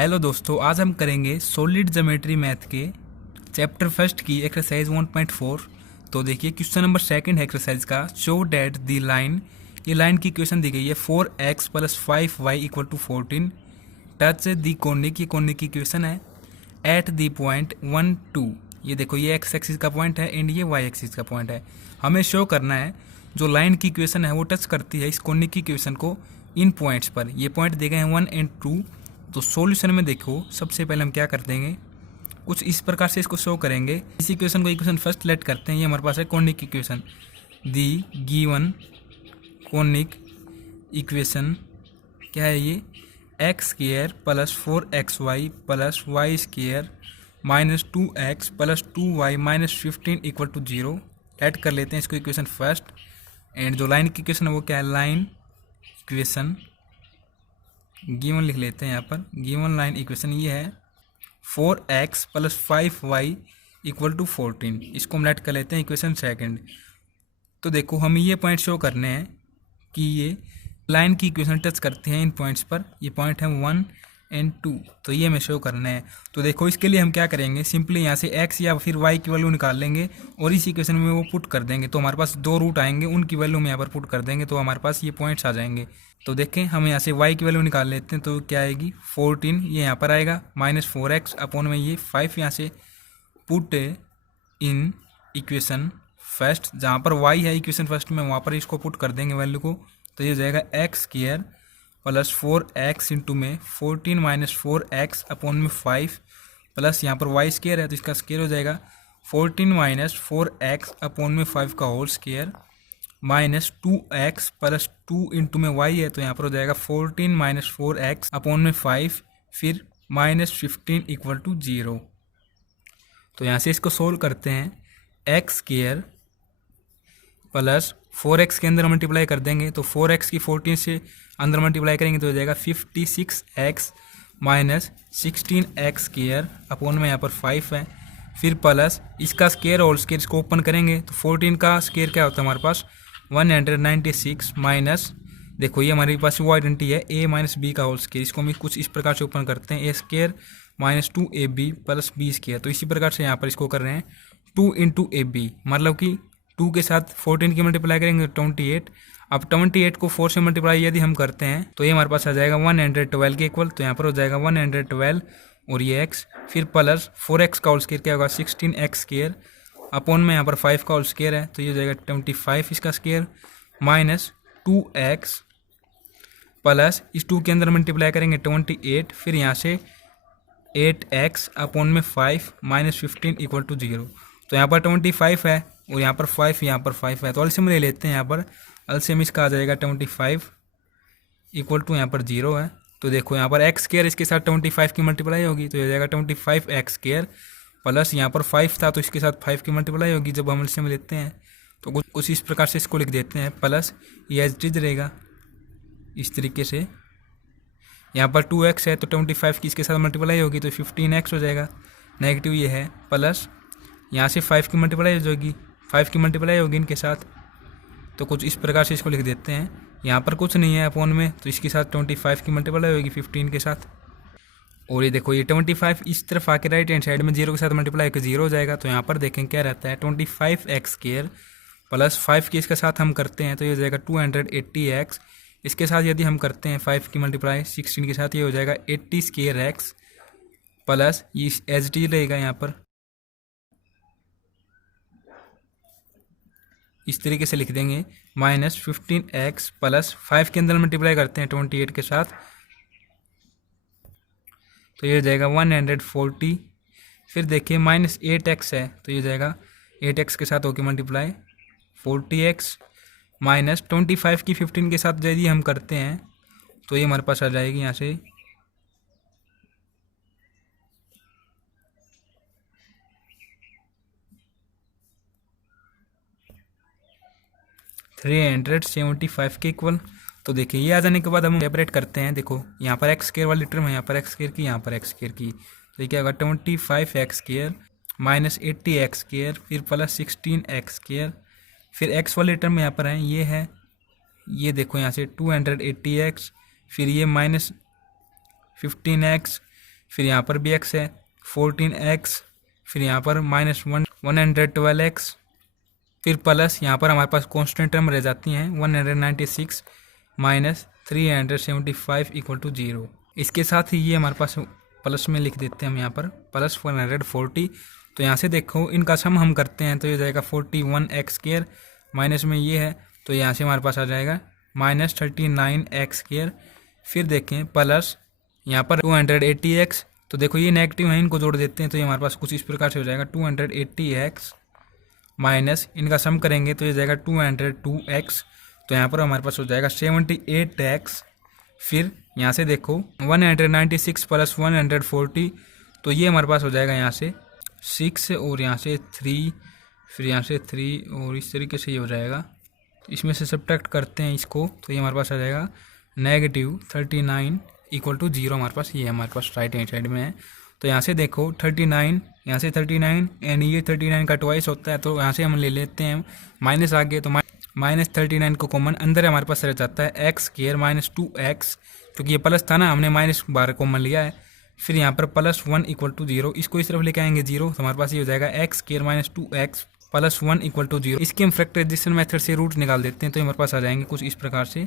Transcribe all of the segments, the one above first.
Hello दोस्तों, आज हम करेंगे सॉलिड ज्योमेट्री मैथ के चैप्टर फर्स्ट की एक्सरसाइज 1.4। तो देखिए क्वेश्चन नंबर सेकंड है एक्सरसाइज का। शो डैट दी लाइन, ये लाइन की क्वेश्चन दी गई है 4x + 5y = 14। टच दी कॉनिक, ये कॉनिक की क्वेश्चन है। एट दी पॉइंट 1 2, ये देखो ये एक्स एक्सिस का पॉइंट है एंड ये वाई एक्सिस का पॉइंट है। हमें शो करना है जो लाइन की क्वेश्चन है वो टच करती है इस कॉनिक की क्वेश्चन को इन पॉइंट्स पर। ये पॉइंट दिए गए हैं 1 और 2। तो सॉल्यूशन में देखो सबसे पहले हम क्या कर देंगे, कुछ इस प्रकार से इसको शो करेंगे। इस इक्वेशन को इक्वेशन फर्स्ट लेट करते हैं। ये हमारे पास है conic equation. The given conic equation क्या है ये, x² + 4xy + y² -2x + 2y -15 = 0। Add कर लेते हैं इसको इक्वेशन फर्स्ट। एंड जो लाइन की इक्वेशन है वो क्या है, लाइन इक्वेशन गिवन लिख लेते हैं यहाँ पर। गिवन लाइन इक्वेशन ये है 4x + 5y = 14। इसको हम लेट कर लेते हैं इक्वेशन सेकंड। तो देखो हमें ये पॉइंट शो करने हैं कि ये लाइन की इक्वेशन टच करते हैं इन पॉइंट्स पर। ये पॉइंट है 1 और 2, तो ये हमें शो करना है। तो देखो इसके लिए हम क्या करेंगे, सिंपली यहाँ से x या फिर y की वैल्यू निकाल लेंगे और इस इक्वेशन में वो पुट कर देंगे। तो हमारे पास दो रूट आएंगे, उनकी वैल्यू हम यहाँ पर पुट कर देंगे तो हमारे पास ये पॉइंट्स आ जाएंगे। तो देखें हम यहाँ से y की वैल्यू निकाल लेते हैं। तो क्या आएगी 14, ये यहाँ पर आएगा -4x अपॉन में ये 5 यहाँ से पुट इन इक्वेशन फर्स्ट। जहाँ पर y है इक्वेशन फर्स्ट में वहाँ पर इसको पुट कर देंगे वैल्यू को। तो ये हो जाएगा x² + 4x इंटू में 14 - 4x अपॉन में 5 प्लस यहाँ पर y² है तो इसका स्क्वायर हो जाएगा 14 - 4x अपॉन में 5 का होल स्क्वायर -2x + 2 इंटू में y है तो यहाँ पर हो जाएगा 14 - 4x अपॉन में 5 फिर -15 = 0। तो यहाँ से इसको सोल्व करते हैं। x² + 4x के अंदर मल्टीप्लाई कर देंगे तो 4x की 14 से अंदर मल्टीप्लाई करेंगे तो हो जाएगा 56x - 16x² अपॉन में यहाँ पर 5 है फिर प्लस इसका स्क्वायर और स्क्वायर इसको ओपन करेंगे तो 14 का स्क्वायर क्या होता है हमारे पास 196 माइनस, देखो ये हमारे पास वो आइडेंटिटी है a - b का होल स्क्वायर। इसको हम कुछ इस प्रकार से ओपन करते हैं a² - 2ab + b²। तो इसी प्रकार से यहाँ पर इसको कर रहे हैं 2 × ab, मतलब कि 2 के साथ 14 की मल्टीप्लाई करेंगे 28। अब 28 को 4 से मल्टीप्लाई यदि हम करते हैं तो ये हमारे पास आ जाएगा 112 के इक्वल। तो यहाँ पर हो जाएगा 112 और ये x फिर प्लस 4x का होल स्क्वायर क्या होगा 16x² अपॉन में यहाँ पर 5 का होल स्क्वायर है तो ये हो जाएगा 25 इसका स्क्वायर -2x प्लस इस 2 के अंदर मल्टीप्लाई करेंगे 28 फिर यहाँ से 8x अपॉन में 5 -15 = 0। तो यहाँ पर 25 है और यहाँ पर 5 यहाँ पर 5 है तो एलसीएम ले लेते हैं। यहाँ पर एलसीएम इसका आ जाएगा 25 = यहाँ पर 0 है। तो देखो यहाँ पर x² इसके साथ 25 की मल्टीप्लाई होगी तो ये हो जाएगा 25x² प्लस यहाँ पर 5 था तो इसके साथ 5 की मल्टीप्लाई होगी जब हम एलसीएम लेते हैं। तो कुछ इस प्रकार से इसको लिख देते हैं प्लस ये एज इट इज रहेगा इस तरीके से। यहाँ पर 2x है तो 25 की इसके साथ मल्टीप्लाई होगी तो 15x हो जाएगा। नेगेटिव ये है प्लस यहाँ से 5 की मल्टीप्लाई हो जाएगी, 5 की मल्टीप्लाई होगी इनके साथ। तो कुछ इस प्रकार से इसको लिख देते हैं। यहाँ पर कुछ नहीं है अपॉन में तो इसके साथ 25 की मल्टीप्लाई होगी 15 के साथ। और ये देखो ये 25 इस तरफ आके राइट हैंड साइड में 0 के साथ मल्टीप्लाई होकर 0 हो जाएगा। तो यहाँ पर देखें क्या रहता है 25x² + 5 की इसके साथ हम करते हैं तो ये हो जाएगा 280x। इसके साथ यदि हम करते हैं 5 की मल्टीप्लाई 16 के साथ ये हो जाएगा 80² प्लस ये एज इट इज रहेगा। यहाँ पर इस तरीके से लिख देंगे -15x प्लस 5 के अंदर मल्टीप्लाई करते हैं 28 के साथ तो ये हो जाएगा 140। फिर देखिए -8x है तो ये हो जाएगा 8x के साथ होके मल्टीप्लाई 40x -25 की 15 के साथ यदि हम करते हैं तो ये हमारे पास आ जाएगी यहाँ से 375 के इक्वल। तो देखिए ये आ जाने के बाद हम सेपरेट करते हैं। देखो यहाँ पर x² वाली टर्म है, यहाँ पर x² की, यहाँ पर x² की। तो ये क्या होगा 25x² -80x² फिर प्लस 16x² फिर x वाली टर्म यहाँ पर है, ये देखो यहाँ से 280x फिर ये -15x फिर यहाँ पर भी x है 14x, फिर यहाँ पर -112x, फिर प्लस यहाँ पर हमारे पास कांस्टेंट टर्म रह जाती हैं 196 माइनस 375 इक्वल टू 0। इसके साथ ही ये हमारे पास प्लस में लिख देते हैं हम यहाँ पर प्लस 140। तो यहाँ से देखो इनका सम हम करते हैं तो ये जाएगा 41x², माइनस में ये है तो यहाँ से हमारे पास आ जाएगा -39x²। फिर देखें प्लस यहाँ पर 280x, तो देखो ये नेगेटिव है, इनको जोड़ देते हैं तो ये हमारे पास कुछ इस प्रकार से हो जाएगा 280x माइनस इनका सम करेंगे तो ये जाएगा 202x, तो यहाँ पर हमारे पास हो जाएगा 78x। फिर यहाँ से देखो 196 प्लस 140, तो ये हमारे पास हो जाएगा यहाँ से 6 और यहाँ से 3, फिर यहाँ से 3 और इस तरीके से ये हो जाएगा। इसमें से सब्ट्रैक्ट करते हैं इसको तो ये हमारे पास आ जाएगा -39 इक्वल टू 0। हमारे पास ये हमारे पास राइट हैंड साइड में है। तो यहाँ से देखो 39, यहाँ से 39 एंड ये 39 का ट्वाइस होता है, तो यहाँ से हम ले लेते हैं माइनस आगे, तो -39 को कॉमन अंदर हमारे पास रह जाता है x² -2x, क्योंकि ये प्लस था ना, हमने -12 कॉमन लिया है। फिर यहाँ पर +1 इक्वल टू 0, इसको इस तरफ लेके आएंगे 0, तो हमारे पास ये हो जाएगा x² -2x +1 इक्वल टू 0। इसके हम फैक्टराइजेशन मेथड से रूट निकाल देते हैं तो हमारे पास आ जाएंगे कुछ इस प्रकार से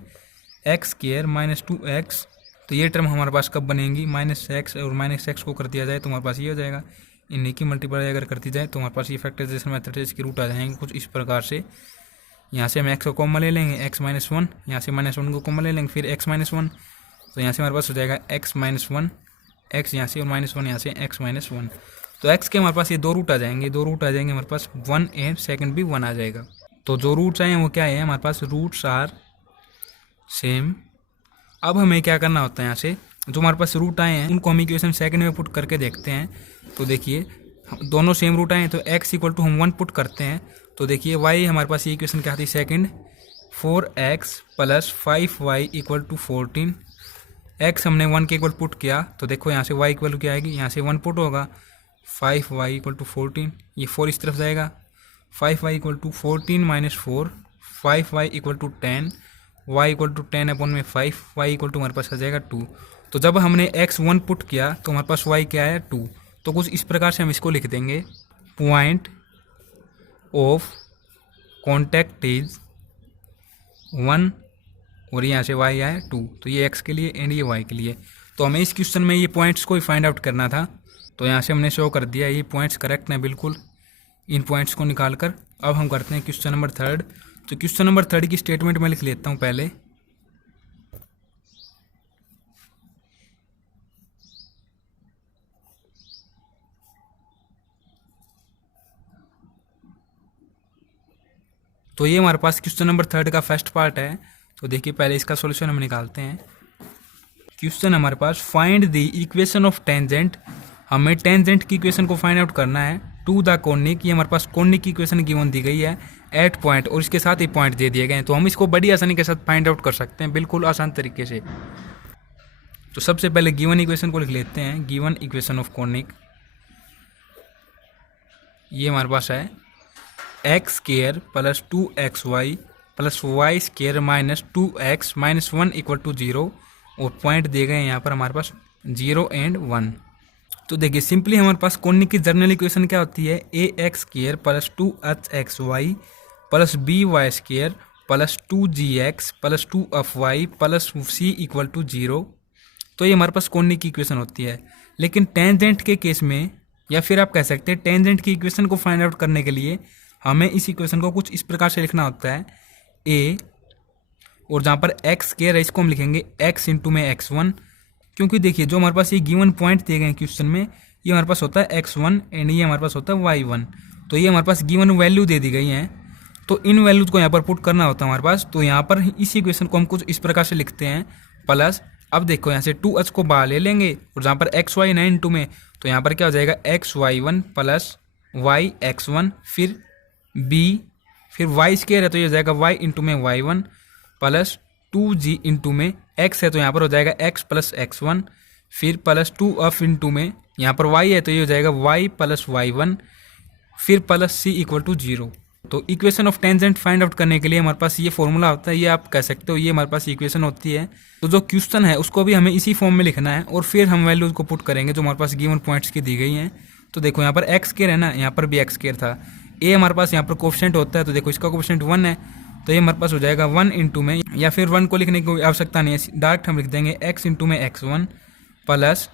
x² -2x। तो ये टर्म हमारे पास कब बनेंगी, -x और -x को कर दिया जाए तो हमारे पास ये हो जाएगा। इन्हीं की मल्टीप्लाई अगर करती जाए तो हमारे पास ये फैक्टराइजेशन मेथड से इसकी रूट आ जाएंगे कुछ इस प्रकार से। यहाँ से हम x को कॉमन ले लेंगे x -1, यहाँ से -1 को कॉमन ले लेंगे, फिर x -1, तो यहाँ से हमारे पास हो जाएगा x -1, x यहाँ से और -1 यहाँ से x -1। तो x के हमारे पास ये 2 रूट आ जाएंगे, 2 रूट आ जाएंगे हमारे पास 1 एंड सेकंड भी 1 आ जाएगा। तो जो रूट्स आए हैं वो क्या है, हमारे पास रूट्स आर सेम। अब हमें क्या करना होता है, यहाँ से जो हमारे पास रूट आए हैं उनको हम इक्वेशन सेकंड में पुट करके देखते हैं। तो देखिए दोनों सेम रूट आए हैं तो x इक्वल टू हम 1 पुट करते हैं, तो देखिए y हमारे पास ये इक्वेशन क्या आती है सेकंड, 4x + 5y = 14। x हमने 1 के इक्वल पुट किया तो देखो यहाँ से y इक्वल क्या आएगी, यहाँ से 1 पुट होगा 5y = 14, ये 4 इस तरफ जाएगा, 5y = 14 - 4, 5y = 10, y = 10/5, y = हमारे पास आ जाएगा 2। तो जब हमने x 1 पुट किया तो हमारे पास y क्या है 2। तो कुछ इस प्रकार से हम इसको लिख देंगे, पॉइंट ऑफ कॉन्टैक्ट इज 1 और यहाँ से y आया 2, तो ये x के लिए एंड ये y के लिए। तो हमें इस क्वेश्चन में ये पॉइंट्स को ही फाइंड आउट करना था, तो यहाँ से हमने शो कर दिया ये पॉइंट्स करेक्ट हैं बिल्कुल। इन पॉइंट्स को निकाल कर अब हम करते हैं क्वेश्चन नंबर 3। तो क्वेश्चन नंबर 3 की स्टेटमेंट मैं लिख लेता हूँ पहले। तो ये हमारे पास क्वेश्चन नंबर 3 का फर्स्ट पार्ट है। तो देखिए पहले इसका सॉल्यूशन हम निकालते हैं। क्वेश्चन हमारे पास find the equation of tangent, हमें टेंजेंट की इक्वेशन को फाइंड आउट करना है टू द कोनिक। ये हमारे पास कोनिक की इक्वेशन गिवन दी गई है एट पॉइंट और इसके साथ ही पॉइंट दे दिए गए हैं, तो हम इसको बड़ी आसानी के साथ फाइंड आउट कर सकते हैं बिल्कुल आसान तरीके से। तो सबसे पहले गिवन इक्वेशन को लिख लेते हैं, गिवन इक्वेशन ऑफ कोनिक ये हमारे पास है x² + 2xy + y² - 2x - 1 = 0 और पॉइंट दिए गए हैं यहाँ पर हमारे पास 0 एंड 1। तो देखिए सिंपली हमारे पास कोनिक की जनरल इक्वेशन क्या होती है, ax² + 2hxy + by² + 2gx + 2fy + c = 0। तो ये हमारे पास कोनिक की इक्वेशन होती है। लेकिन टेंजेंट के केस में, या फिर आप कह सकते हैं टेंजेंट की इक्वेशन को फाइंड आउट करने के लिए हमें इस इक्वेशन को कुछ इस प्रकार से लिखना होता है, a और जहाँ पर x² है इसको हम लिखेंगे x × में x1, क्योंकि देखिए जो हमारे पास ये गिवन पॉइंट दिए गए हैं क्वेश्चन में ये हमारे पास होता है x1 एंड ये हमारे पास होता है y1। तो ये हमारे पास गिवन वैल्यू दे दी गई हैं, तो इन वैल्यूज को यहाँ पर पुट करना होता है हमारे पास। तो यहाँ पर इस इक्वेशन को हम कुछ इस प्रकार से लिखते हैं प्लस, अब देखो यहाँ से 2h को बाहर ले लेंगे और जहाँ पर xy 9 में, तो यहाँ पर क्या हो जाएगा xy1 + yx1 फिर b फिर y² है तो ये हो जाएगा y × में y1 + 2g × में x है तो यहाँ पर हो जाएगा x + x1 फिर +2f × में यहाँ पर y है तो ये हो जाएगा y + y1 फिर +c = 0। तो equation of tangent find out करने के लिए हमारे पास ये फॉर्मूला होता है, ये आप कह सकते हो, ये हमारे पास इक्वेशन होती है। तो जो क्वेश्चन है उसको भी हमें इसी फॉर्म में लिखना है और फिर हम वैल्यूज को पुट करेंगे जो हमारे पास गिवन पॉइंट्स की दी गई हैं। तो देखो यहाँ पर एक्स स्क्वायर है ना, यहाँ पर भी एक्स स्क्वायर था। ए हमारे पास यहाँ पर कोफिशिएंट होता है, तो देखो इसका कोफिशिएंट 1 है, तो ये हमारे पास हो जाएगा 1 इंटू में, या फिर 1 को लिखने की आवश्यकता नहीं है, डायरेक्ट हम लिख देंगे x इंटू में x1 प्लस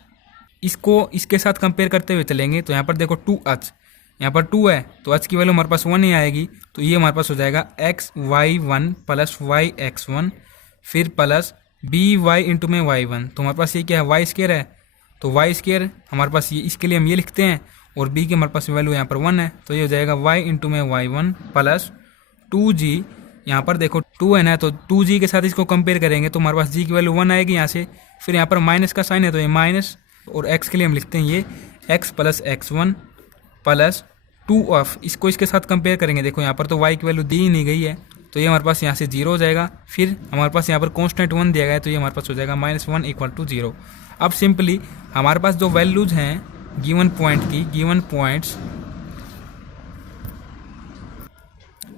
इसको इसके साथ कंपेयर करते हुए चलेंगे। तो यहाँ पर देखो 2h, यहाँ पर 2 है तो h की वैल्यू हमारे पास 1 ही आएगी, तो ये हमारे पास हो जाएगा xy1 प्लस yx1 फिर प्लस by इंटू में y1। तो हमारे पास ये क्या है, वाई स्क्वायर है, तो वाई स्क्वायर हमारे पास ये, इसके लिए हम ये लिखते हैं, और b की हमारे पास वैल्यू यहाँ पर 1 है, तो ये हो जाएगा y इंटू में y1 प्लस 2g। यहाँ पर देखो 2 है ना, तो 2g के साथ इसको कंपेयर करेंगे तो हमारे पास g की वैल्यू 1 आएगी यहाँ से, फिर यहाँ पर माइनस का साइन है तो ये माइनस, और x के लिए हम लिखते हैं ये x plus x1 plus 2 of, इसको इसके साथ कंपेयर करेंगे, देखो यहाँ पर तो y की वैल्यू दी ही नहीं गई है, तो ये हमारे पास यहाँ से 0 हो जाएगा। फिर हमारे पास यहाँ पर कॉन्स्टेंट 1 दिया गया है, तो ये हमारे पास हो जाएगा -1 इक्वल टू 0। अब सिंपली हमारे पास जो वैल्यूज हैं गिवन पॉइंट की, गिवन पॉइंट्स,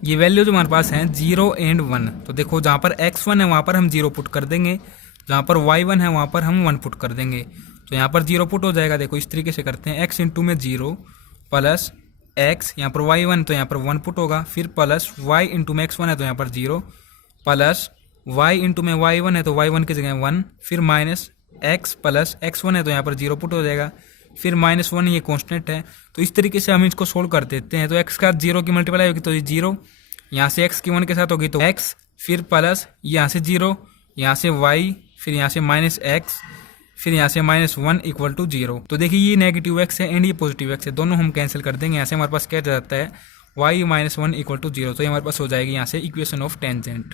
ये वैल्यूज हमारे पास हैं 0 एंड 1। तो देखो जहाँ पर x1 है वहाँ पर हम 0 पुट कर देंगे, जहाँ पर y1 है वहाँ पर हम 1 पुट कर देंगे, तो यहाँ पर 0 पुट हो जाएगा। देखो इस तरीके से करते हैं, x इंटू में 0 प्लस x, यहाँ पर y1 तो यहाँ पर 1 पुट होगा, फिर प्लस y इंटू में x1 है तो यहाँ पर 0 प्लस y इंटू में y1 है तो y1 की जगह 1, फिर माइनस x प्लस x1 है तो यहाँ पर 0 पुट हो जाएगा, फिर -1 ये कांस्टेंट है। तो इस तरीके से हम इसको सोल्व कर देते हैं। तो x का 0 की मल्टीप्लाई होगी तो ये 0, यहाँ से x की 1 के साथ होगी तो x, फिर प्लस यहाँ से 0, यहाँ से y, फिर यहाँ से -x, फिर यहाँ से -1 इक्वल टू 0। तो देखिए ये नेगेटिव x है एंड ये पॉजिटिव x है, दोनों हम कैंसिल कर देंगे। यहाँ से हमारे पास क्या जाता है y -1 इक्वल टू 0, तो ये हमारे पास हो जाएगी यहाँ से इक्वेशन ऑफ टेंजेंट।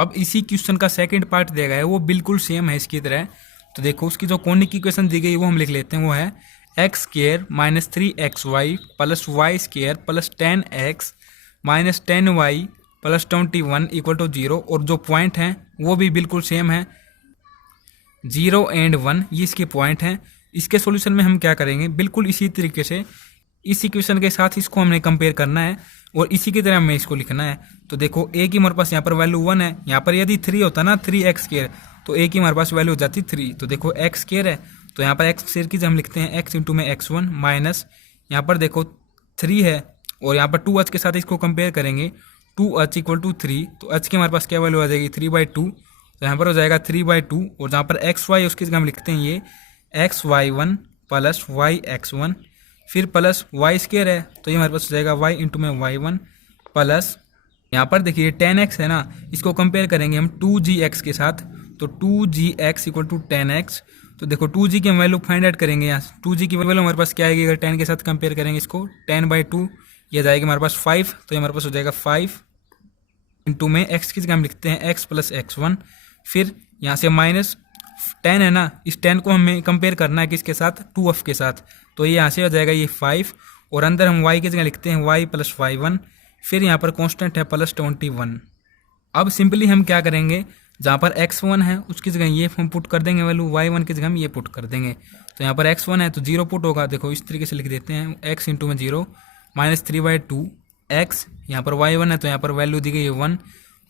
अब इसी क्वेश्चन का सेकंड पार्ट दिया गया है, वो बिल्कुल सेम है इसकी तरह। तो देखो उसकी जो कॉनिक इक्वेशन दी गई वो हम लिख लेते हैं, वो है x square minus 3xy plus y square plus 10x minus 10y plus 21 equal to 0। और जो पॉइंट हैं वो भी बिल्कुल सेम है, 0 एंड 1, ये इसके पॉइंट हैं। इसके सॉल्यूशन में हम क्या करेंगे, बिल्कुल इसी तरीके से इस इक्वेशन के साथ इसको हमने कंपेयर करना है और इसी की तरह हमें इसको लिखना है। तो देखो a की हमारे पास यहाँ पर वैल्यू 1 है, यहाँ पर यदि 3 होता ना 3x स्क्वायर, तो a की हमारे पास वैल्यू हो जाती 3। तो देखो x स्क्वायर है, तो यहाँ पर x स्क्वायर की हम लिखते हैं x इंटू में x1 माइनस, यहाँ पर देखो 3 है और यहाँ पर 2h के साथ इसको कंपेयर करेंगे, 2h इक्वल टू 3, तो h की हमारे पास क्या वैल्यू आ जाएगी 3/2, तो यहाँ पर हो जाएगा 3/2। और जहाँ पर xy उसकी जगह हम लिखते हैं ये xy1 प्लस yx1 फिर प्लस वाई स्क्वायर है, तो ये हमारे पास हो जाएगा y इंटू में y1 प्लस, यहाँ पर देखिए 10x है ना, इसको कंपेयर करेंगे हम 2gx के साथ, तो 2gx इक्वल टू 10x। तो देखो 2g की हम वैल्यू फाइंड आउट करेंगे, यहाँ 2g की वैल्यू हमारे पास क्या आएगी अगर 10 के साथ कंपेयर करेंगे इसको, 10/2, ये जाएगी हमारे पास 5, तो ये हमारे पास हो जाएगा 5 इंटू में x की जगह हम लिखते हैं x प्लस x1, फिर यहाँ से माइनस 10 है ना, इस 10 को हमें कंपेयर करना है किसके साथ, 2f के साथ, तो ये यहाँ से हो जाएगा ये 5, और अंदर हम y की जगह लिखते हैं y प्लस y1, फिर यहाँ पर कांस्टेंट है प्लस 21। अब सिंपली हम क्या करेंगे, जहाँ पर x1 है उसकी जगह ये हम पुट कर देंगे वैल्यू, y1 की जगह हम ये पुट कर देंगे। तो यहाँ पर x1 है तो 0 पुट होगा, देखो इस तरीके से लिख देते हैं x इंटू में 0 माइनस 3/2 x, यहाँ पर y1 है तो यहाँ पर वैल्यू दी गई है 1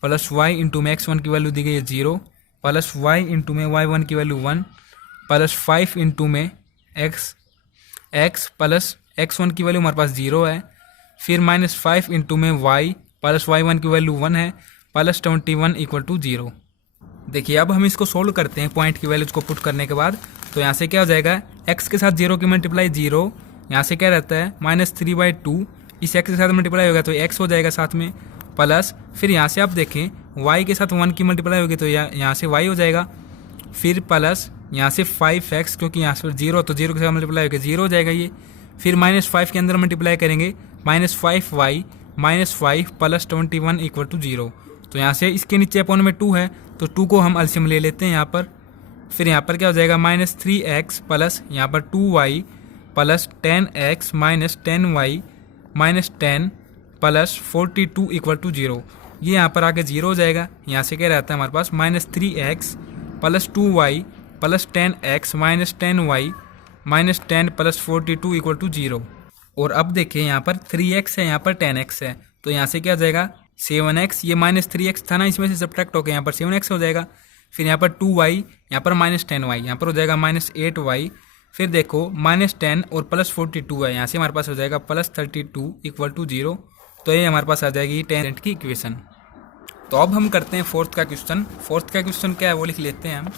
प्लस y इंटू में x1 की वैल्यू दी गई है 0 प्लस y इंटू में y1 की वैल्यू 1 प्लस 5 इंटू में x प्लस x1 की वैल्यू हमारे पास 0 है, फिर -5 इंटू में y प्लस y1 की वैल्यू 1 है प्लस 21 इक्वल टू 0। देखिए अब हम इसको सोल्व करते हैं पॉइंट की वैल्यूज को पुट करने के बाद। तो यहाँ से क्या हो जाएगा, x के साथ 0 की मल्टीप्लाई 0, यहाँ से क्या रहता है -3/2, इस x के साथ मल्टीप्लाई होगा तो x हो जाएगा साथ में, प्लस फिर यहाँ से आप देखें y के साथ 1 की मल्टीप्लाई होगी तो यहाँ से y हो जाएगा, फिर प्लस यहाँ से 5x, क्योंकि यहाँ से 0 तो 0 के साथ मल्टीप्लाई होगा 0 हो जाएगा ये, फिर -5 के अंदर मल्टीप्लाई करेंगे -5y -5 प्लस 21 इक्वल टू 0। तो यहाँ से इसके नीचे अपॉन में 2 है तो 2 को हम एलसीएम ले लेते हैं यहाँ पर, फिर यहाँ पर क्या हो जाएगा -3x प्लस यहाँ पर 2y plus 10x minus 10y minus 10 plus 42 equal to 0। ये यहाँ पर आके 0 हो जाएगा, यहाँ से क्या रहता है हमारे पास -3x plus 2y plus 10x minus 10y minus 10 plus 42 equal to 0। और अब देखिए यहाँ पर 3x है, यहाँ पर 10x है, तो यहाँ से क्या हो जाएगा 7x, ये -3x था ना, इसमें से सब्ट्रैक्ट होकर यहाँ पर 7x हो जाएगा। फिर यहाँ पर 2y, यहाँ पर -10y, यहाँ पर हो जाएगा -8y। फिर देखो -10 और +42 है, यहाँ से हमारे पास हो जाएगा +32 = 0। तो ये हमारे पास आ जाएगी टेंजेंट की इक्वेशन। तो अब हम करते हैं फोर्थ का क्वेश्चन। फोर्थ का क्वेश्चन क्या है वो लिख लेते हैं हम।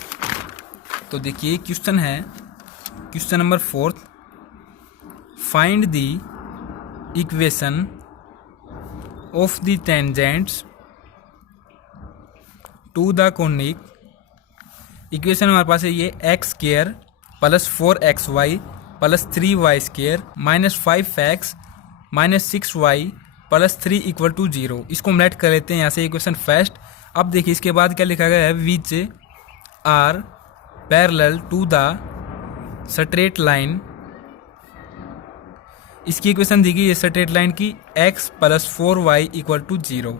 तो देखिए क्वेश्चन है question number 4, find the equation of the tangents to the conic. Equation हमारे पास है ये x² + 4xy + 3y² -5x -6y + 3 = 0। इसको हम राइट कर लेते हैं यहाँ से इक्वेशन फर्स्ट। अब देखिए इसके बाद क्या लिखा गया है, which are parallel to the straight line. इसकी इक्वेशन दी गई है स्ट्रेट लाइन की, x + 4y = 0।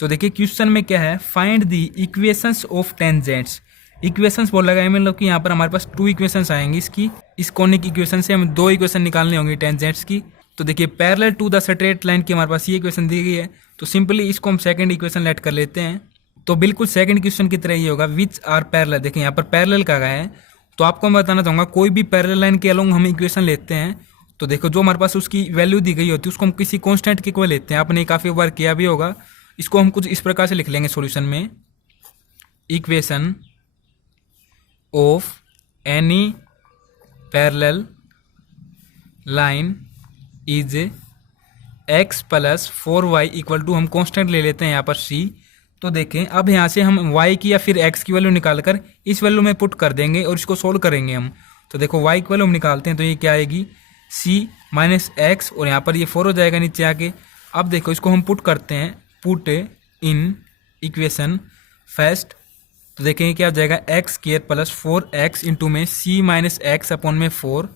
तो देखिए क्वेश्चन में क्या है, find the equations of tangents. Equations बोला गया है, मतलब कि यहाँ पर हमारे पास 2 इक्वेशंस आएंगी इसकी। इस कोनिक इक्वेशन से हमें 2 इक्वेशन निकालनी होंगी टेंजेंट्स की। तो देखिए parallel to the straight line की हमारे पास ये इक्वेशन दी गई है, तो सिंपली इसको हम सेकंड इक्वेशन लेट कर लेते हैं। तो बिल्कुल सेकंड क्वेश्चन की तरह ही होगा, विच आर पैरेलल। देखिए यहाँ पर पैरेलल कहा गया है, तो आपको मैं बताना चाहूँगा कोई भी पैरेलल लाइन के अलोंग हम इक्वेशन लेते हैं तो देखो जो हमारे पास उसकी वैल्यू दी गई होती है उसको हम किसी कॉन्स्टेंट के इक्वल लेते हैं। आपने काफ़ी बार किया भी होगा। इसको हम कुछ इस प्रकार से लिख लेंगे सॉल्यूशन में, equation of any parallel line is x + 4y = हम कांस्टेंट ले लेते हैं यहाँ पर c। तो देखें अब यहाँ से हम y की या फिर x की वैल्यू निकाल कर इस वैल्यू में पुट कर देंगे और इसको सोल्व करेंगे हम। तो देखो y की वैल्यू हम निकालते हैं तो ये क्या आएगी, c - x, और यहाँ पर ये 4 हो जाएगा नीचे आके। अब देखो इसको हम पुट करते हैं, पुट इन इक्वेशन फर्स्ट। तो देखेंगे क्या हो जाएगा, x² + 4x इंटू में c - x अपॉन में 4,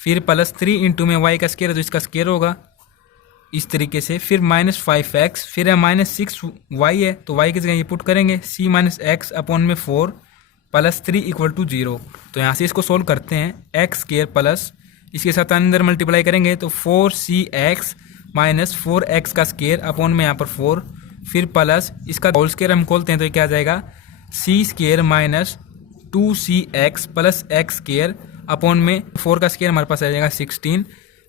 फिर +3 इंटू में y का स्क्वायर है तो इसका स्क्वायर होगा इस तरीके से, फिर -5x, फिर है -6y है तो y की जगह ये पुट करेंगे, c - x अपॉन में 4 + 3 = 0। तो यहाँ से इसको सोल्व करते हैं, x² प्लस इसके साथ अंदर मल्टीप्लाई करेंगे तो 4cx - 4x का स्क्वायर अपॉन में यहाँ पर 4, फिर प्लस इसका होल स्क्वायर हम खोलते हैं तो ये क्या आ जाएगा, c² - 2cx + x² अपॉन में 4 का स्क्वायर हमारे पास आ जाएगा 16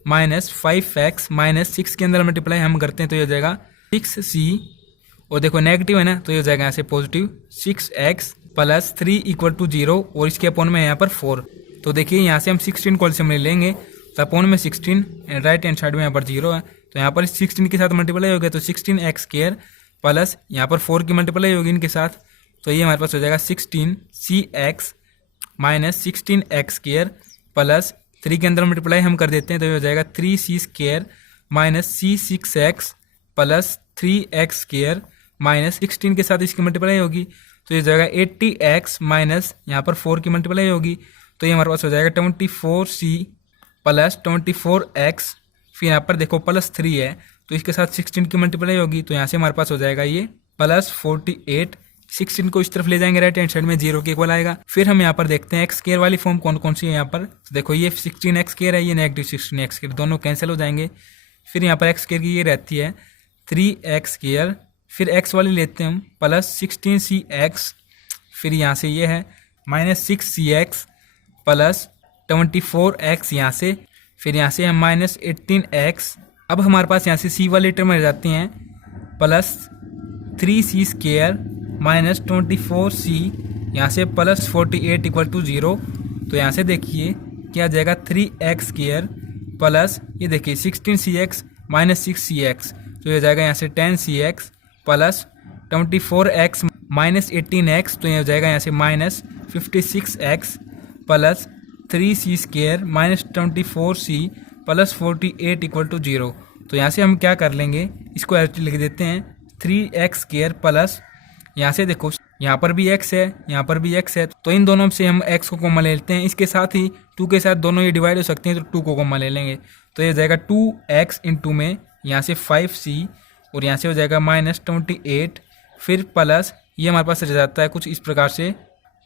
-5x -6 के अंदर मल्टीप्लाई हम करते हैं तो ये हो जाएगा 6c, और देखो नेगेटिव है ना तो ये हो जाएगा यहाँ से पॉजिटिव 6x + 3 = 0, और इसके अपॉन में यहाँ पर 4। तो देखिए यहाँ से हम 16 को एलसीएम ले लेंगे तो अपॉन में 16, राइट हैंड साइड में यहाँ पर 0 है तो यहाँ पर 16 के साथ मल्टीप्लाई हो गया तो 16x² प्लस यहाँ पर 4 की मल्टीप्लाई होगी इनके साथ तो ये हमारे पास हो जाएगा 16cx - 16x² प्लस 3 के अंदर मल्टीप्लाई हम कर देते हैं तो ये हो जाएगा 3c² - c6x प्लस 3x² - 16 के साथ इसकी मल्टीप्लाई होगी तो ये हो जाएगा 80x माइनस यहाँ पर 4 की मल्टीप्लाई होगी तो ये हमारे पास हो जाएगा 24c प्लस 24x, फिर यहाँ पर देखो +3 है तो इसके साथ 16 की मल्टीप्लाई होगी तो यहाँ से हमारे पास हो जाएगा ये +48। 16 को इस तरफ ले जाएंगे राइट हैंड साइड में 0 के इक्वल आएगा। फिर हम यहाँ पर देखते हैं x² वाली फॉर्म कौन कौन सी है यहाँ पर। तो देखो ये 16x² है, ये -16x², दोनों कैंसिल हो जाएंगे। फिर यहाँ पर x² की ये रहती है 3x², फिर x वाली लेते हैं हम +16cx, फिर यहाँ से ये है -6cx प्लस 24x यहाँ से, फिर यहाँ से हम -18x। अब हमारे पास यहाँ से c वाली टर्म रह जाती हैं +3c² -24c, यहाँ से +48 = 0। तो यहाँ से देखिए क्या आ जाएगा 3x² प्लस ये देखिए 16cx -6cx, तो ये जाएगा यहाँ से 10cx प्लस 24x -18x, तो ये हो जाएगा यहाँ से -56x plus 3c² -24c plus 48 = 0। तो यहाँ से हम क्या कर लेंगे, इसको लिख देते हैं 3x² प्लस यहाँ से देखो यहाँ पर भी x है, यहाँ पर भी x है, तो इन दोनों से हम x को कॉमन ले लेते हैं। इसके साथ ही 2 के साथ दोनों ये डिवाइड हो सकते हैं तो 2 को कॉमन ले लेंगे तो ये हो जाएगा 2x इंटू में यहाँ से 5c और यहाँ से हो जाएगा -28, फिर प्लस ये हमारे पास रह जाता है कुछ इस प्रकार से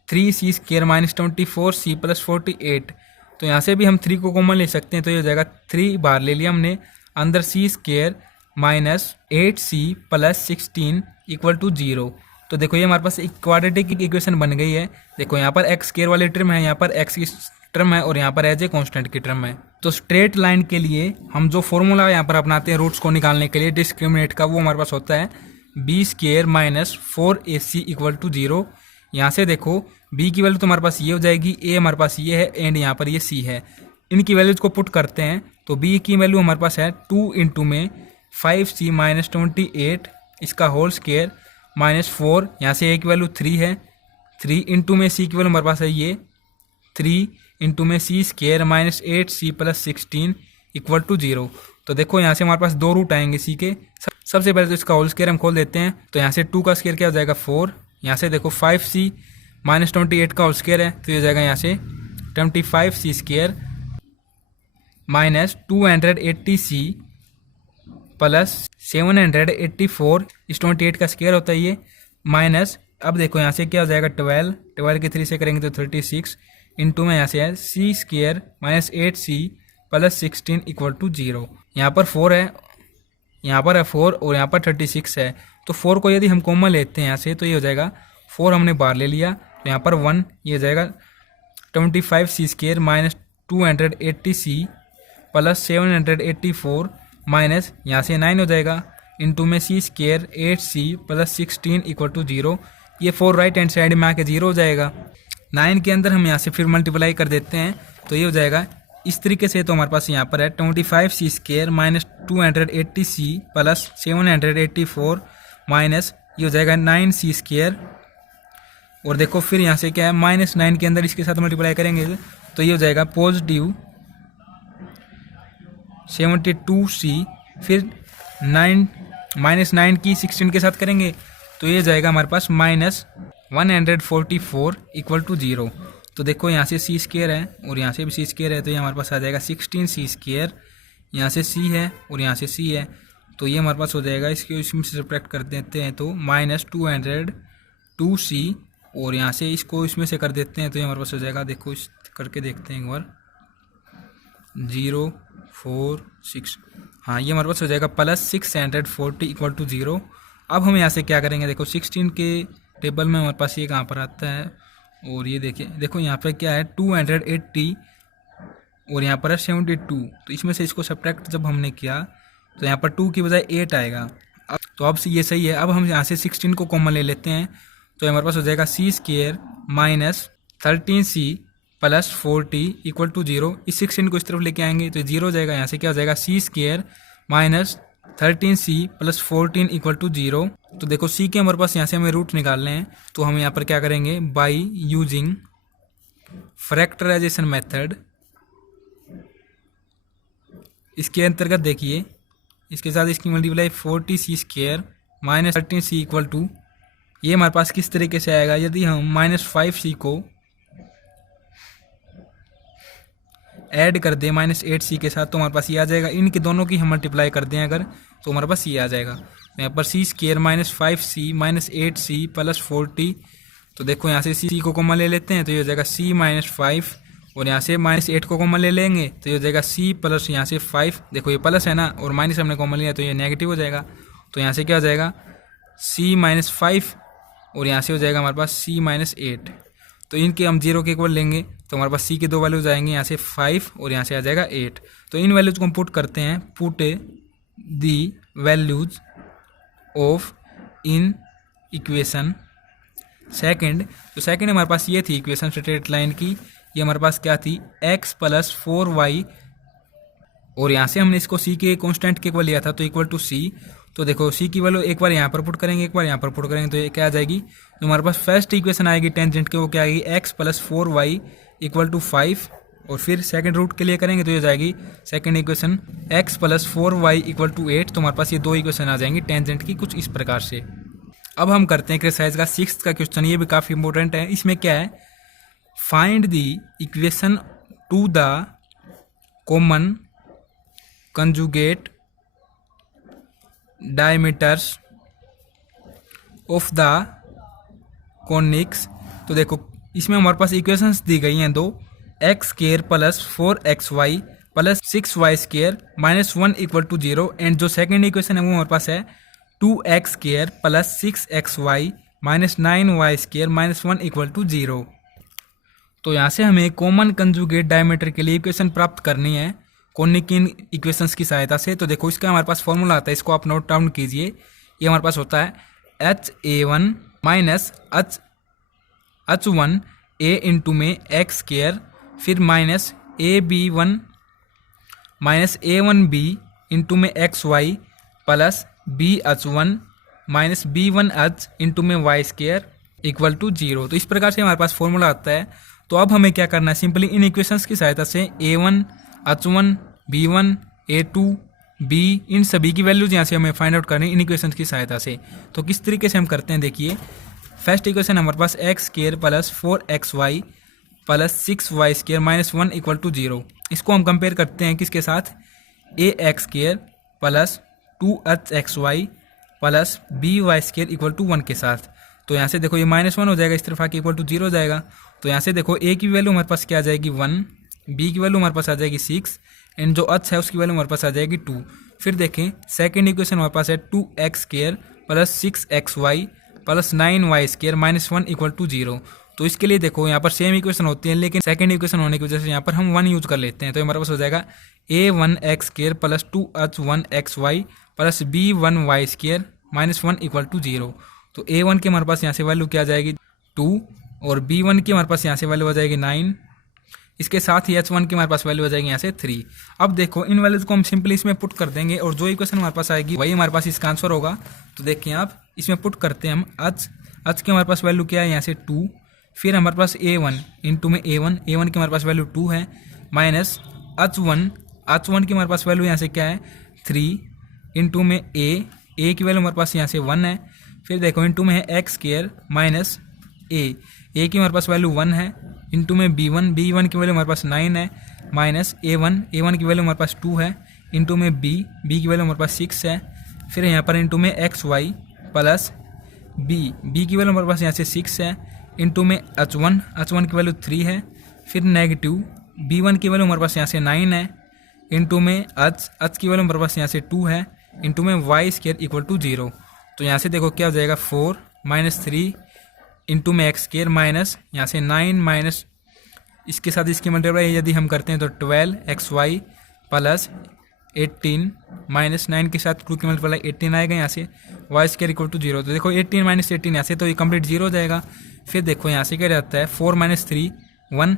3c² -24c प्लस 48। तो यहाँ से भी हम 3 को कॉमन ले सकते हैं तो ये हो जाएगा 3 बाहर ले लिया हमने, अंदर c² minus 8c plus 16 equal to 0। तो देखो ये हमारे पास एक क्वाड्रेटिक इक्वेशन बन गई है। देखो यहाँ पर एक्स स्क्वायर वाली टर्म है, यहाँ पर एक्स की टर्म है और यहाँ पर एज ए कॉन्स्टेंट की टर्म है। तो स्ट्रेट लाइन के लिए हम जो फॉर्मूला यहाँ पर अपनाते हैं रूट्स को निकालने के लिए डिस्क्रिमिनेट का, वो हमारे पास होता है b square minus 4ac equal to 0। यहाँ से देखो b की वैल्यू तो हमारे पास ये हो जाएगी, a हमारे पास ये है एंड यहाँ पर ये c है। इनकी वैल्यूज को पुट करते हैं तो b की वैल्यू हमारे पास है 2 इंटू में 5c माइनस 28 इसका होल स्क्वायर माइनस 4, यहाँ से a की वैल्यू 3 है, 3 इंटू में c की वैल्यू हमारे पास है ये 3 इंटू में c square minus 8c plus 16 equal to 0। तो देखो यहाँ से हमारे पास दो रूट आएंगे c के। सबसे पहले तो इसका होल स्क्वायर हम खोल देते हैं, तो यहाँ से 2 का स्क्वायर क्या हो जाएगा 4, यहाँ से देखो 5c माइनस 28 का होल स्क्वायर है तो ये हो जाएगा यहाँ से 25c square minus 280c plus 784 इस 28 का स्क्वायर होता है ये माइनस, अब देखो यहाँ से क्या हो जाएगा 12 के 3 से करेंगे तो 36 इंटू में यहाँ से है c square minus 8c plus 16 equal to 0। यहाँ पर 4 है, यहाँ पर है 4 और यहाँ पर 36 है। तो 4 को यदि हम कॉमन लेते हैं यहाँ से तो ये हो जाएगा 4 हमने बाहर ले लिया तो यहाँ पर 1, ये हो जाएगा 25c square minus 280c plus 784 minus यहाँ से 9 हो जाएगा इंटू में c square 8c plus 16 equal to 0। ये 4 राइट हैंड साइड में आके 0 हो जाएगा। 9 के अंदर हम यहाँ से फिर मल्टीप्लाई कर देते हैं तो ये हो जाएगा इस तरीके से। तो हमारे पास यहाँ पर है 25c square minus 280c plus 784 minus ये हो जाएगा 9c स्क्वायर, और देखो फिर यहाँ से क्या है माइनस 9 के अंदर इसके साथ मल्टीप्लाई करेंगे तो ये हो जाएगा पॉजिटिव 72c, फिर 9 माइनस 9 की 16 के साथ करेंगे तो ये जाएगा हमारे पास माइनस 144 इक्वल टू 0। तो देखो यहाँ से c स्क्वायर है और यहाँ से भी c स्क्वायर है तो ये हमारे पास आ जाएगा 16c स्क्वायर, यहाँ से c है और यहाँ से c है तो ये हमारे पास हो जाएगा, इसके इसमें से सब्ट्रैक्ट कर देते हैं तो माइनस 202c और यहाँ से इसको इसमें से कर देते हैं तो ये हमारे पास हो जाएगा, देखो इस करके देखते हैं एक बार 0 4 6, हाँ ये हमारे पास हो जाएगा प्लस 640 इक्वल टू 0। अब हम यहाँ से क्या करेंगे, देखो 16 के टेबल में हमारे पास ये कहाँ पर आता है और ये देखिए, देखो यहाँ पर क्या है 280 और यहाँ पर है 72, तो इसमें से इसको सब्ट्रैक्ट जब हमने किया तो यहाँ पर 2 की बजाय 8 आएगा। तो अब ये सही है। अब हम यहाँ से 16 को कॉमन ले लेते हैं तो हमारे पास हो जाएगा c square minus 13c plus 40 equal to 0। इस 16 को इस तरफ लेके आएंगे तो 0 हो जाएगा, यहाँ से क्या हो जाएगा c square minus 13c plus 14 equal to 0। तो देखो c के हमारे पास यहाँ से हमें रूट निकालने हैं तो हम यहाँ पर क्या करेंगे, बाई यूजिंग फैक्टराइजेशन मेथड, इसके अंतर्गत देखिए इसके साथ इसकी multiply 40c square minus 13c equal to, ये हमारे पास किस तरीके से आएगा, यदि हम माइनस 5c को ऐड कर दें माइनस 8c के साथ तो हमारे पास ये आ जाएगा। इनके दोनों की हम मल्टीप्लाई कर दें अगर तो हमारे पास ये आ जाएगा। तो यहाँ पर c square minus 5c minus 8c plus 40, तो देखो यहाँ से c को कॉमन ले लेते हैं तो ये हो जाएगा c माइनस 5 और यहाँ से माइनस 8 को कॉमन ले लेंगे तो ये हो जाएगा c प्लस यहाँ से 5, देखो ये प्लस है ना और माइनस हमने कॉमन लिया तो ये नेगेटिव हो जाएगा। तो यहाँ से क्या हो जाएगा c माइनस 5 और यहाँ से हो जाएगा हमारे पास c माइनस 8। तो इनके हम 0 के इक्वल लेंगे तो हमारे पास c के दो वैल्यूज आएंगे, यहाँ से 5 और यहाँ से आ जाएगा 8। तो इन वैल्यूज को हम पुट करते हैं, put the values of in equation second. तो सेकंड हमारे पास ये थी इक्वेशन स्ट्रेट लाइन की, ये हमारे पास क्या थी x प्लस 4y और यहाँ से हमने इसको c के कांस्टेंट के इक्वल लिया था तो इक्वल टू c। तो देखो c की वैल्यू एक बार यहाँ पर पुट करेंगे एक बार यहाँ पर पुट करेंगे तो ये क्या आ जाएगी, तो हमारे पास फर्स्ट इक्वेशन आएगी टेंजेंट के, वो क्या आएगी x plus 4y equal to 5 और फिर सेकंड रूट के लिए करेंगे तो ये जाएगी second equation x plus 4y equal to 8। तो हमारे पास ये दो इक्वेशन आ जाएंगी टेंजेंट की कुछ इस प्रकार से। अब हम करते हैं एक्सरसाइज का 6th का क्वेश्चन, ये भी काफ़ी इंपॉर्टेंट है। इसमें क्या है, find the equation two the common conjugate diameters of the conics. तो देखो इसमें हमारे पास इक्वेशंस दी गई हैं दो, x square plus 4xy plus 6y² minus 1 equal to 0। And जो सेकेंड इक्वेशन है वो हमारे पास है 2x² plus 6xy minus 9y² minus 1 equal to 0। तो यहाँ से हमें कॉमन कंजुगेट डायमीटर के लिए इक्वेशन प्राप्त करनी है कोनिक इक्वेशंस की सहायता से। तो देखो इसका हमारे पास फॉर्मूला आता है, इसको आप नोट डाउन कीजिए। ये हमारे पास होता है HA1 minus H1 A into में x², फिर minus AB1 minus A1B into में xy plus BH1 minus B1H into में y² इक्वल टू 0। तो इस प्रकार से हमारे पास फॉर्मूला आता है। तो अब हमें क्या करना है, सिंपली इन इक्वेशंस की सहायता से A1 H1 B1 A2 B इन सभी की वैल्यूज यहाँ से हमें फाइंड आउट करनी है इन इक्वेशंस की सहायता से। तो किस तरीके से हम करते हैं, देखिए फर्स्ट इक्वेशन हमारे पास x² plus 4xy plus 6y² minus 1 equal to 0। इसको हम कंपेयर करते हैं किसके साथ, ax² plus 2hxy plus by² equal to 1 के साथ। तो यहाँ से देखो ये माइनस 1 हो जाएगा, इस तरफ आके इक्वल टू 0 हो जाएगा। तो यहाँ से देखो a की वैल्यू हमारे पास क्या आ जाएगी 1, b की वैल्यू हमारे पास आ जाएगी 6 एंड जो h है उसकी वैल्यू हमारे पास आ जाएगी 2। फिर देखें सेकेंड इक्वेशन हमारे पास है 2x² plus 6xy plus 9y² minus 1 equal to 0। तो इसके लिए देखो यहाँ पर सेम इक्वेशन होती है, लेकिन सेकंड इक्वेशन होने की वजह से यहाँ पर हम 1 यूज कर लेते हैं। तो हमारे पास हो जाएगा a1x² plus 2h1xy plus b1y² minus 1 equal to 0। तो a1 की हमारे पास यहाँ से वैल्यू क्या आ जाएगी 2 और b1 की हमारे पास यहाँ से वैल्यू आ जाएगी 9। इसके साथ ही h1 की हमारे पास वैल्यू आ जाएगी यहाँ से 3। अब देखो इन वैल्यूज को हम सिंपली इसमें पुट कर देंगे और जो इक्वेशन हमारे पास आएगी वही हमारे पास इसका आंसर होगा। तो देखिए आप इसमें पुट करते हैं हम h की हमारे पास वैल्यू क्या है यहाँ से 2, फिर हमारे पास a1 इंटू में a1 की हमारे पास वैल्यू 2 है माइनस h1 की हमारे पास वैल्यू यहाँ से क्या है 3 इंटू में a की वैल्यू हमारे पास यहाँ से 1 है। फिर देखो इंटू में है x² माइनस a की हमारे पास वैल्यू 1 है इंटू में b1 की वैल्यू हमारे पास 9 है माइनस a1 की वैल्यू हमारे पास 2 है इंटू में b की वैल्यू हमारे पास 6 है। फिर यहाँ पर इंटू में xy प्लस b की वैल्यू हमारे पास यहाँ से 6 है इंटू में h1 की वैल्यू 3 है। फिर नेगेटिव b1 की वैल्यू हमारे पास यहाँ से 9 है इंटू में h की वैल्यू हमारे पास यहाँ से 2 है इंटू में y² इक्वल टू 0। तो यहाँ से देखो क्या हो जाएगा 4 माइनस 3 इंटू में x² माइनस यहाँ से 9 माइनस इसके साथ इसकी मल्टीप्लाई यदि हम करते हैं तो 12xy प्लस 18 माइनस 9 के साथ 2 की मल्टीप्लाई 18 आएगा यहाँ से y² इक्वल टू 0। तो देखो 18 माइनस 18 यहाँ से तो ये कंप्लीट 0 हो जाएगा। फिर देखो यहाँ से क्या रहता है 4 माइनस 3 1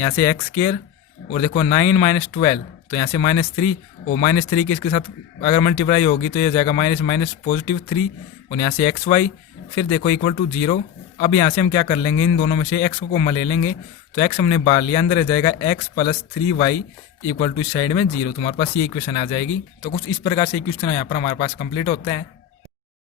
यहाँ से x² और देखो 9 माइनस 12 तो यहाँ से माइनस 3 और माइनस 3 के इसके साथ अगर मल्टीप्लाई होगी तो ये जाएगा माइनस माइनस पॉजिटिव 3 और यहाँ से xy फिर देखो इक्वल टू 0। अब यहाँ से हम क्या कर लेंगे, इन दोनों में से x को कॉमन ले लेंगे तो x हमने बाहर लिया, अंदर रह जाएगा x plus 3y equal to side में 0। तो हमारे पास ये इक्वेशन आ जाएगी। तो कुछ इस प्रकार से इक्वेशन यहाँ पर हमारे पास कंप्लीट होता है।